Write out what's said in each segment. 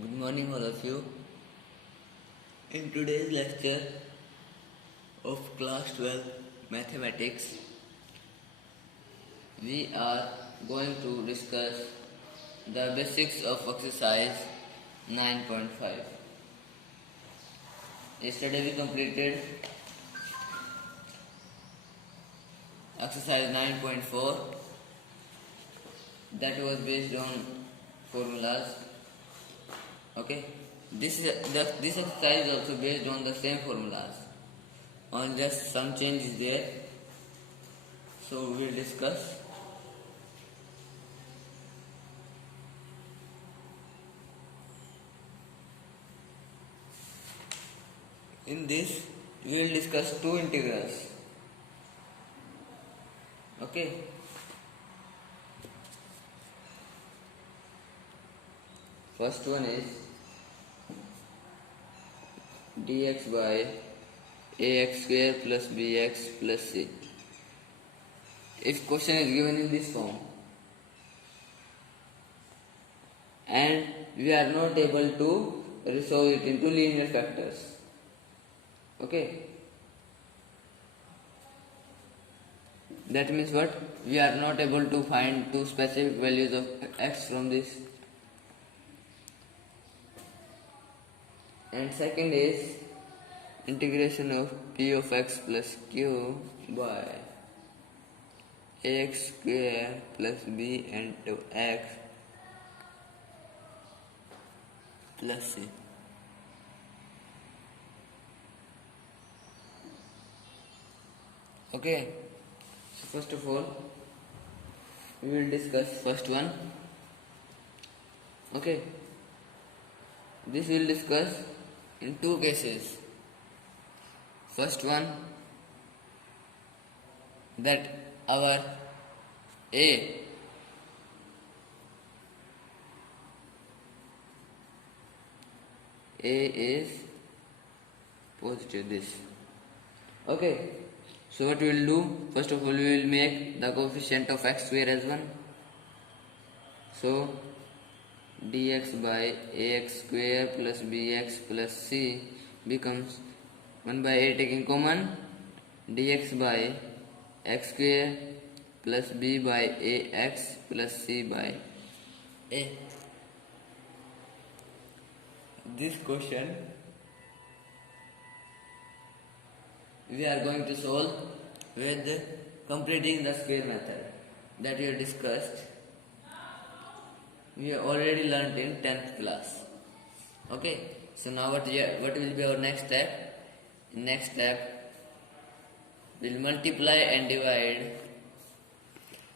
Good morning, all of you. In today's lecture of class 12 mathematics, we are going to discuss the basics of exercise 9.5. Yesterday we completed exercise 9.4 that was based on formulas. Okay, this exercise is also based on the same formulas, on just some changes there. So we will discuss. In this, we will discuss two integrals. Okay. First one is dx by ax square plus bx plus c. If question is given in this form and we are not able to resolve it into linear factors, okay, that means what? We are not able to find two specific values of x from this. And second is integration of p of x plus q by ax square plus b into x plus c. Okay, so first of all we will discuss first one. Okay, this we will discuss in two cases. First one, that our A is positive, this. Okay, so what we will do? First of all, we will make the coefficient of x square as 1. So dx by ax square plus bx plus c becomes 1 by a taking common, dx by x square plus b by ax plus c by a. This question we are going to solve with completing the square method that we have discussed. We have already learned in 10th class. Okay, so now what will be our next step? Next step, we'll multiply and divide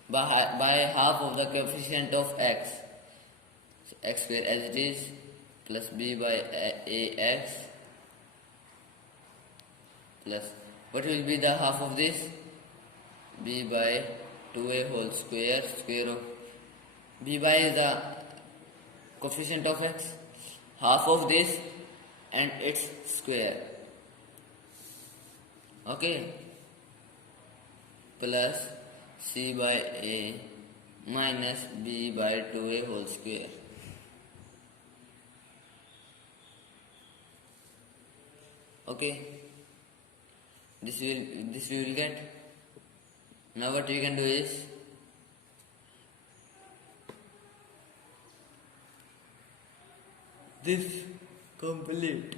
by half of the coefficient of x. So x square as it is plus b by ax plus what will be the half of this? B by 2a whole square. Square of b by is the coefficient of x, half of this and its square. Okay, plus c by a minus b by 2a whole square. Okay, this we will get. Now what we can do is this complete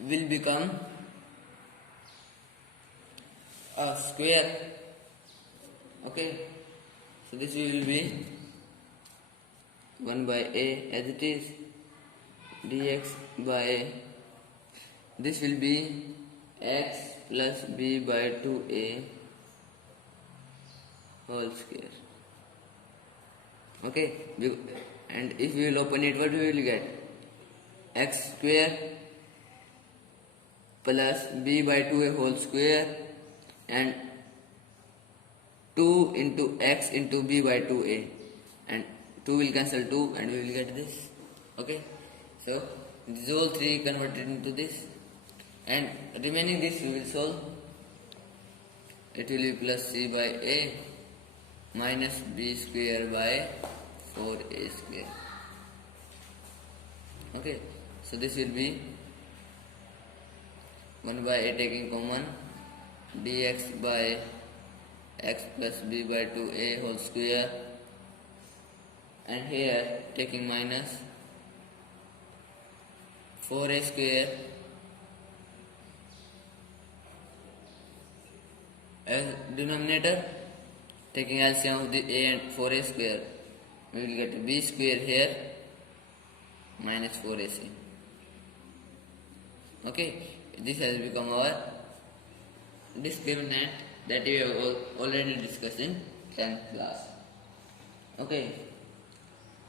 will become a square. Okay, so this will be 1 by a as it is, dx by this will be x plus b by 2a whole square. Okay, and if we will open it, what we will get? X square plus b by 2a whole square and 2 into x into b by 2a, and 2 will cancel 2 and we will get this. Okay, so this whole 3 converted into this, and remaining this we will solve. It will be plus c by a minus b square by 4a square. Okay, so this will be 1 by a taking common dx by x plus b by 2a whole square, and here taking minus 4a square as denominator, taking LCM of the a and 4a square, we will get b square here minus 4ac. Okay, this has become our discriminant that we have already discussed in 10th class. Okay,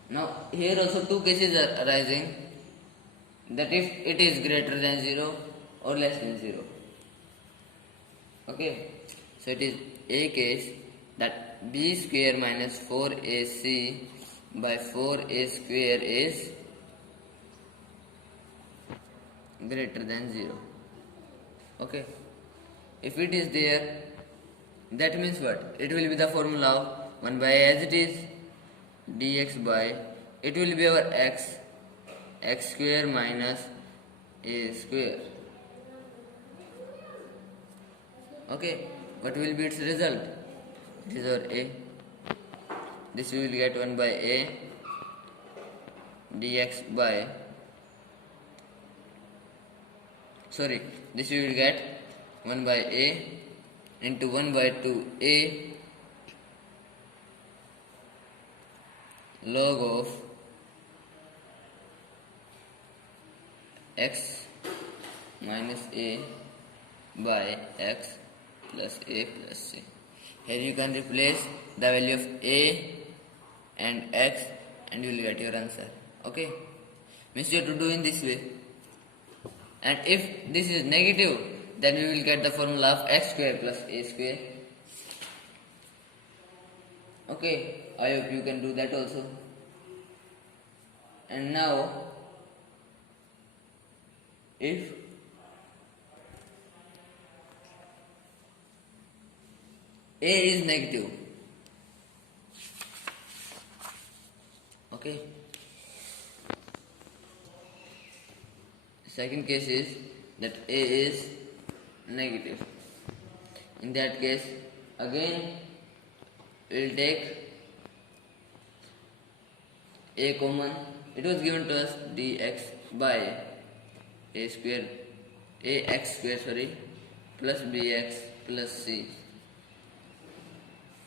now here also two cases are arising, that if it is greater than 0 or less than 0. Okay, so it is a case that b square minus 4ac by 4a square is greater than 0. Okay, if it is there, that means what? It will be the formula of 1 by a as it is dx by, it will be our x square minus a square. Okay, what will be its result? It is our a. This we will get 1 by a dx by, this we will get 1 by a into 1 by 2a log of x minus a by x plus a plus c. Here you can replace the value of a and x and you will get your answer. Okay, means you have to do in this way. And if this is negative, then we will get the formula of x square plus a square. Okay, I hope you can do that also. And now, if a is negative, okay, second case is that a is negative. In that case, again we will take a common. It was given to us dx by a square, ax square plus bx plus c.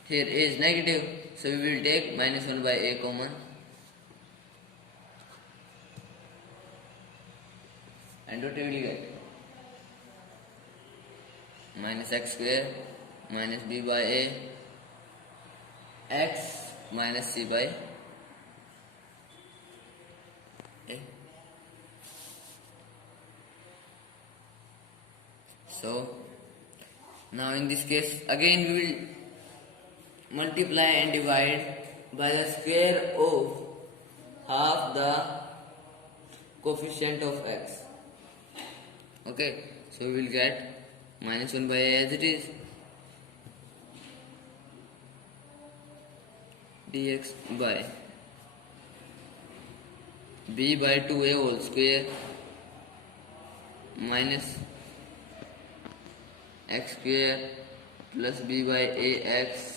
Here a is negative, so we will take minus 1 by a common, and what we will get? Minus x square minus b by a x minus c by a. So now in this case again we will multiply and divide by the square of half the coefficient of x. Okay, so we will get minus 1 by a as it is dx by b by 2a whole square minus x square plus b by ax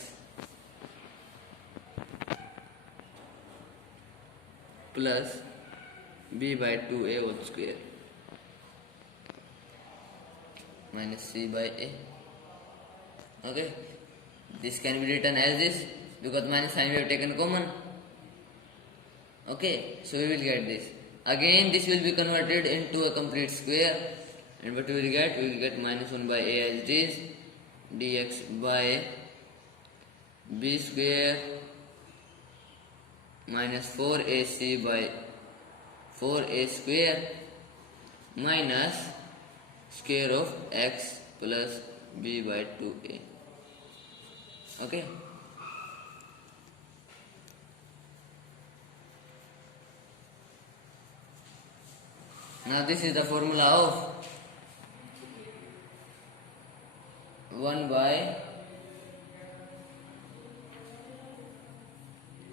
plus b by 2a whole square minus c by a. Okay, this can be written as this because minus sign we have taken common. Okay, so we will get this. Again this will be converted into a complete square, and what we will get? We will get minus 1 by a as it is dx by b square minus 4ac by 4a square minus square of x plus b by 2a. Okay, now this is the formula of 1 by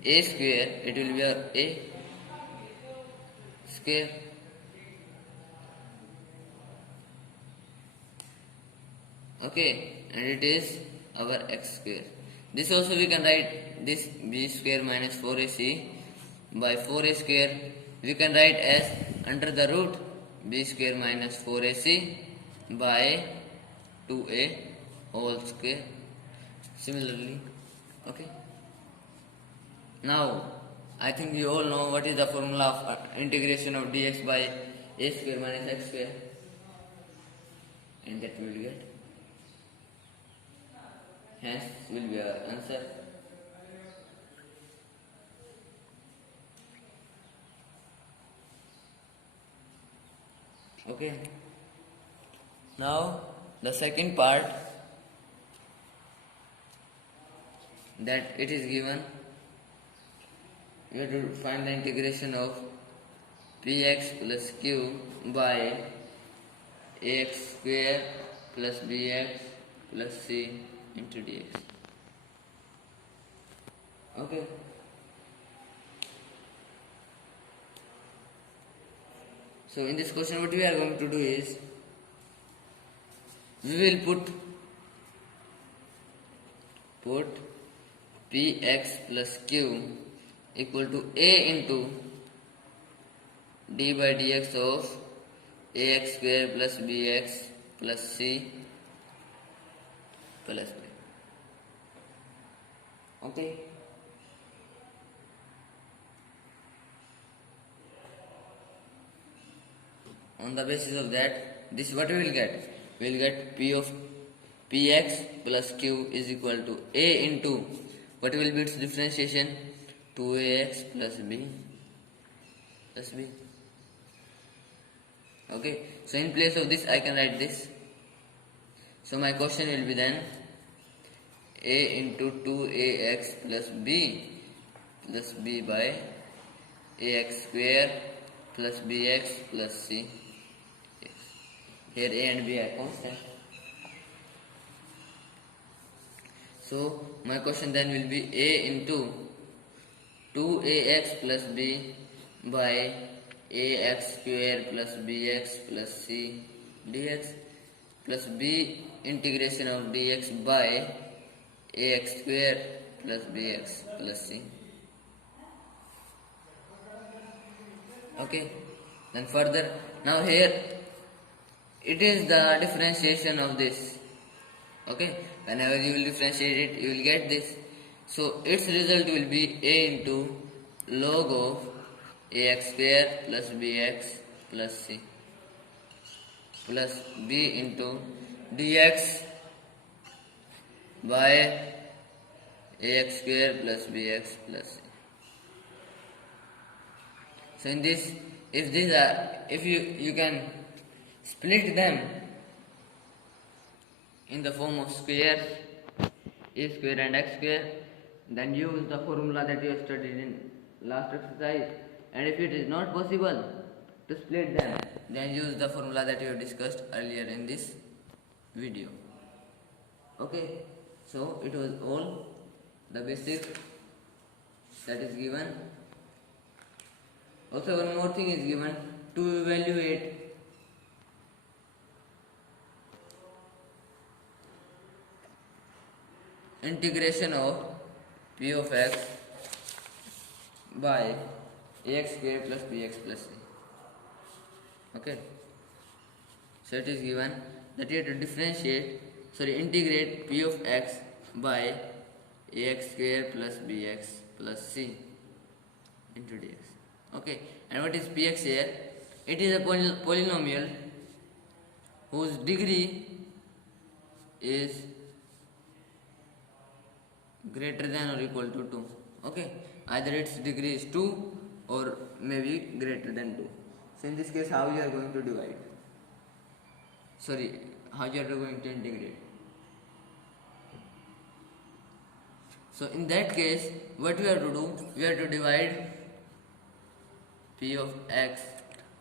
a square, it will be a square Okay, and it is our x square. This also we can write this b square minus 4ac by 4a square. We can write as under the root b square minus 4ac by 2a whole square. Similarly, okay. Now, I think we all know what is the formula of integration of dx by a square minus x square, and that we will get. Hence, will be our answer. Okay. Now, the second part, that it is given, we have to find the integration of px plus q by ax square plus bx plus c into dx. Okay. So in this question what we are going to do is, we will put px plus q equal to a into d by dx of ax square plus bx plus c plus b. Okay. On the basis of that, this what we will get? We will get p of px plus q is equal to a into, what will be its differentiation? 2ax plus b plus b. Okay, so in place of this I can write this. So my question will be then a into 2ax plus b by ax square plus bx plus c. Here a and b are constant. So my question then will be a into 2ax plus b by ax square plus bx plus c dx plus b integration of dx by ax square plus bx plus c. Okay, then further, now here it is the differentiation of this. Okay, whenever you will differentiate it, you will get this. So its result will be a into log of ax square plus bx plus c plus b into dx by ax square plus bx plus c. So in this, if these are, if you can split them in the form of square, a square and x square, then use the formula that you have studied in last exercise. And if it is not possible to split them, then use the formula that you have discussed earlier in this video. Okay, so it was all the basic that is given. Also one more thing is given, to evaluate integration of p of x by ax square plus bx plus c. Okay, so it is given that you have to integrate p of x by ax square plus bx plus c into dx. Okay, and what is px here? It is a polynomial whose degree is greater than or equal to 2. Okay, either its degree is 2 or maybe greater than 2. So in this case, how you are going to divide? How you are going to integrate? So in that case, what we have to do? We have to divide p of x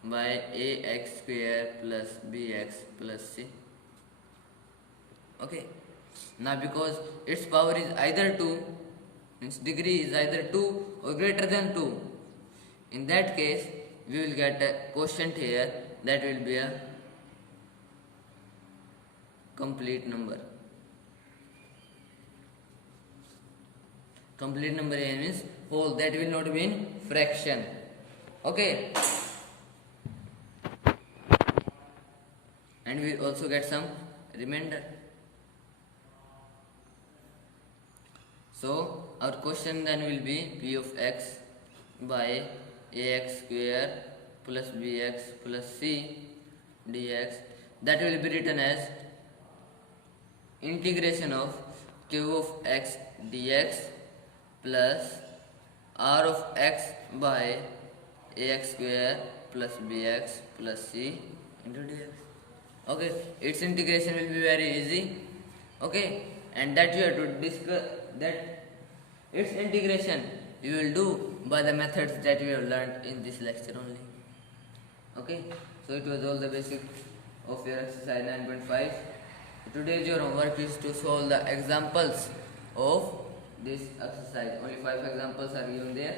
by ax square plus bx plus c. Okay, now because its power is either 2, means degree is either 2 or greater than 2, in that case we will get a quotient here, that will be a complete number. Complete number here means whole, that will not be in fraction. Okay, and we also get some remainder. So our question then will be p of x by ax square plus bx plus c dx, that will be written as integration of q of x dx plus r of x by ax square plus bx plus c into dx. Okay, its integration will be very easy. Okay, and that you have to discuss that its integration you will do by the methods that we have learned in this lecture only. Okay, so it was all the basic of your exercise 9.5. Today's your homework is to solve the examples of this exercise. Only 5 examples are given there.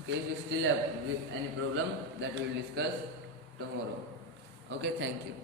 Okay, if you still have any problem, that we will discuss tomorrow. Okay, thank you.